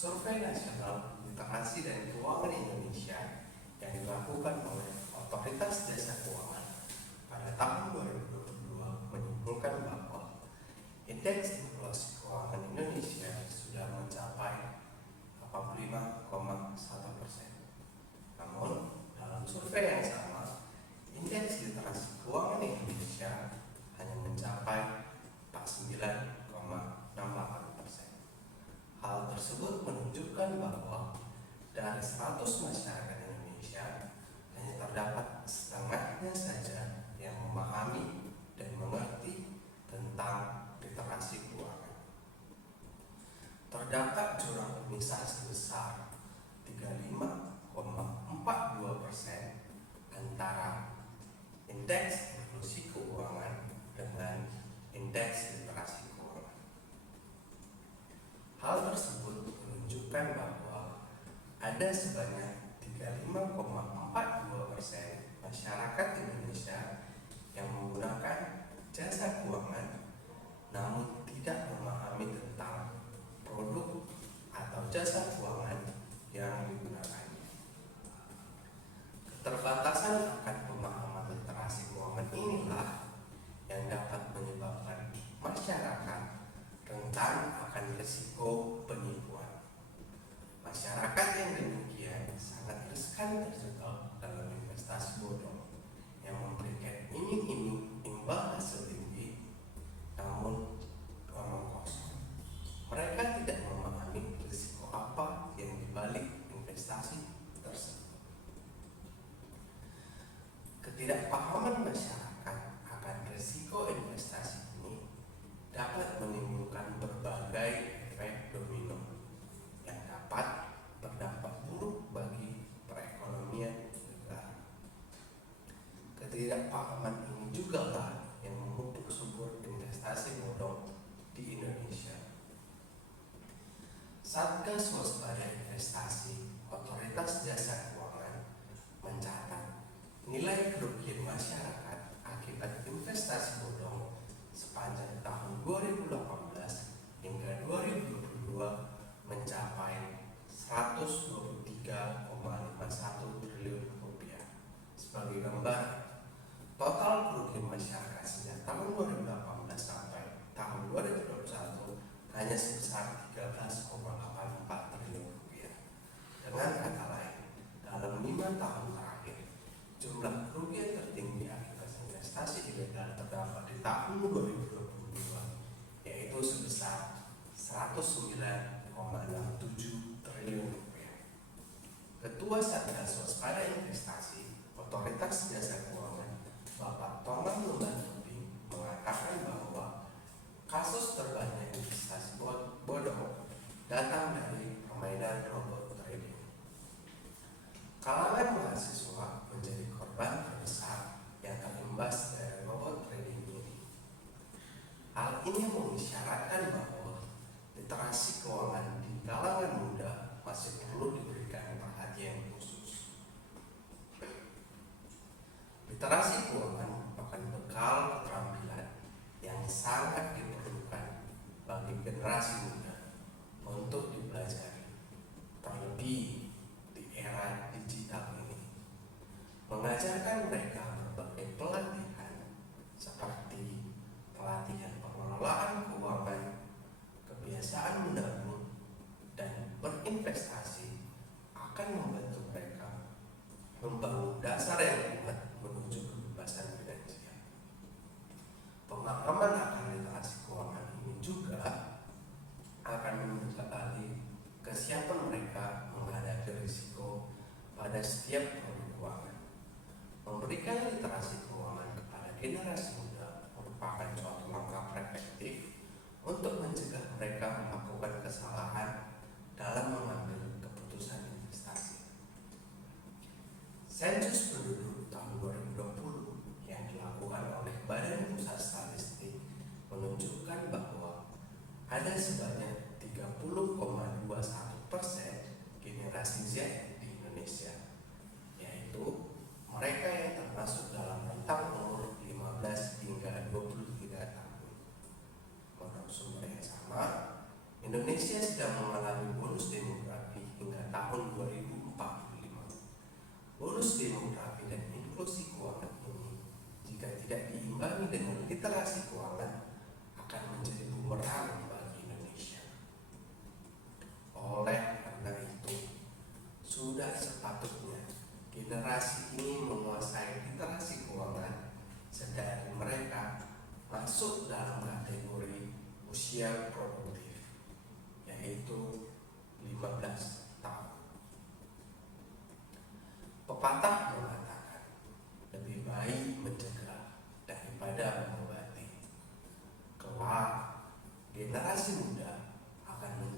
Survei Nasional Literasi dan Keuangan Indonesia yang dilakukan oleh Otoritas Jasa Keuangan pada tahun 2022 menyimpulkan bahwa indeks inflasi keuangan Indonesia sudah mencapai 85,1%. Namun, dalam survei yang sama, indeks literasi keuangan Indonesia hanya mencapai 49,68%. Hal tersebut menunjukkan bahwa dari 100 masyarakat Indonesia hanya terdapat setengahnya saja yang memahami dan mengerti tentang literasi keuangan. Terdapat jurang pemisah sebesar 35,42% antara indeks inklusi keuangan dengan indeks literasi keuangan. Hal tersebut menunjukkan bahwa ada sebanyak 35,42% masyarakat Indonesia yang menggunakan jasa keuangan namun tidak memahami tentang produk atau jasa keuangan yang digunakannya. Keterbatasan akan pemahaman literasi keuangan inilah yang dapat menyebabkan masyarakat rentan akan risiko penipuan. Masyarakat yang demikian sangat riskan terjebak dalam investasi bodong yang memberikan iming-iming imbal hasil tinggi namun omong kosong. Mereka tidak memahami risiko apa yang dibalik investasi tersebut. Ketidakpahaman masyarakat akan risiko investasi ini dapat menimbulkan berbagai efek domino yang dapat berdampak buruk bagi perekonomian negara. Ketidakpahaman ini juga lah yang memupuk subur investasi bodong di Indonesia. Satgas Waspada Investasi Otoritas Jasa Keuangan mencatat nilai kerugian masyarakat akibat investasi bodong sepanjang tahun 2018 hingga 2022 mencapai 123,51 triliun rupiah. Sebagai gambar, total kerugian masyarakat sejak tahun 2018 sampai tahun 2021 hanya sebesar 13,84 triliun rupiah. Dengan kata lain, dalam 5 tahun terakhir, jumlah kerugian tertinggi akibat investasi ilegal terdapat di tahun 2022, yaitu sebesar 109,67 triliun rupiah. Ketua Satgas Waspada Investasi Otoritas Jasa Keuangan, Bapak Tongan Lumbantubi, mengatakan bahwa kasus terbanyak investasi bodong datang dari permainan robot trading. Kalangan mahasiswa menjadi korban terbesar yang terimbas dari robot trading ini. Hal ini mengisyaratkan bahwa literasi keuangan di kalangan muda masih perlu diberikan perhatian khusus. Literasi keuangan merupakan bekal keterampilan yang sangat diperlukan bagi generasi muda untuk dipelajari, terlebih di era digital ini. Mengajarkan mereka berbagai pelatihan seperti pelatihan pengelolaan keuangan, kebiasaan menabung, dan berinvestasi akan membantu mereka membangun dasar yang kuat menuju kebebasan finansial. Pemahaman akan literasi keuangan ini juga akan membekali kesiapan mereka menghadapi risiko pada setiap produk keuangan. Memberikan literasi keuangan kepada generasi muda merupakan suatu langkah preventif untuk mencegah mereka melakukan kesalahan dalam mengambil keputusan investasi. Sensus penduduk tahun 2020 yang dilakukan oleh Badan Pusat Statistik menunjukkan bahwa ada sebanyak 30,21% generasi Z di Indonesia, yaitu mereka yang termasuk dalam rentang umur 15 hingga 23 tahun. Menurut sumber yang sama, Indonesia sedang mengalami bonus demografi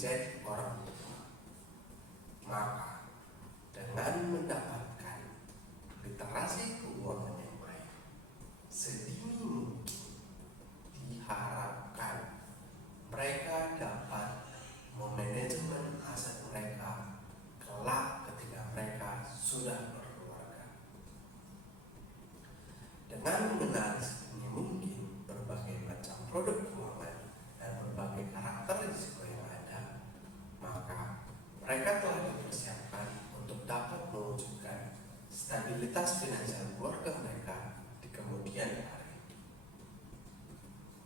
menjadi orang tua. Maka dengan mendapatkan literasi keuangan yang baik sedini mungkin, diharapkan mereka dapat memanajemen aset mereka kelak ketika mereka sudah berkeluarga. Dengan mengenal sedini mungkin berbagai macam produk keuangan dan berbagai karakter risiko yang ada, maka mereka telah dipersiapkan untuk dapat mewujudkan stabilitas finansial keluarga mereka di kemudian hari.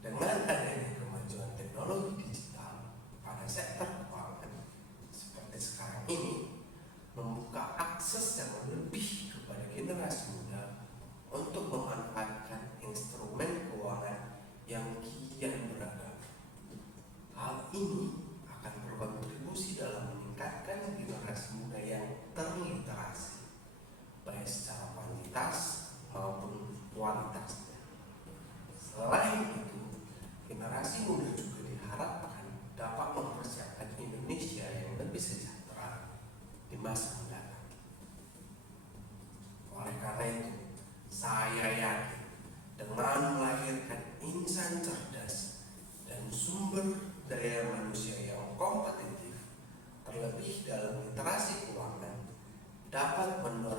Dengan adanya kemajuan teknologi digital pada sektor keuangan seperti sekarang ini, membuka akses yang lebih kepada generasi muda untuk memanfaatkan instrumen keuangan yang kian beragam. Hal ini akan berkontribusi dalam meningkatkan generasi muda yang terliterasi, baik secara kuantitas maupun kualitasnya. Selain itu, generasi muda juga diharapkan dapat mempersiapkan Indonesia yang lebih sejahtera di masa mendatang. Oleh karena itu, saya yakin dengan melahirkan insan cerdas dan sumber daya manusia yang kompetitif, terlebih dalam literasi keuangan, dapat mendorong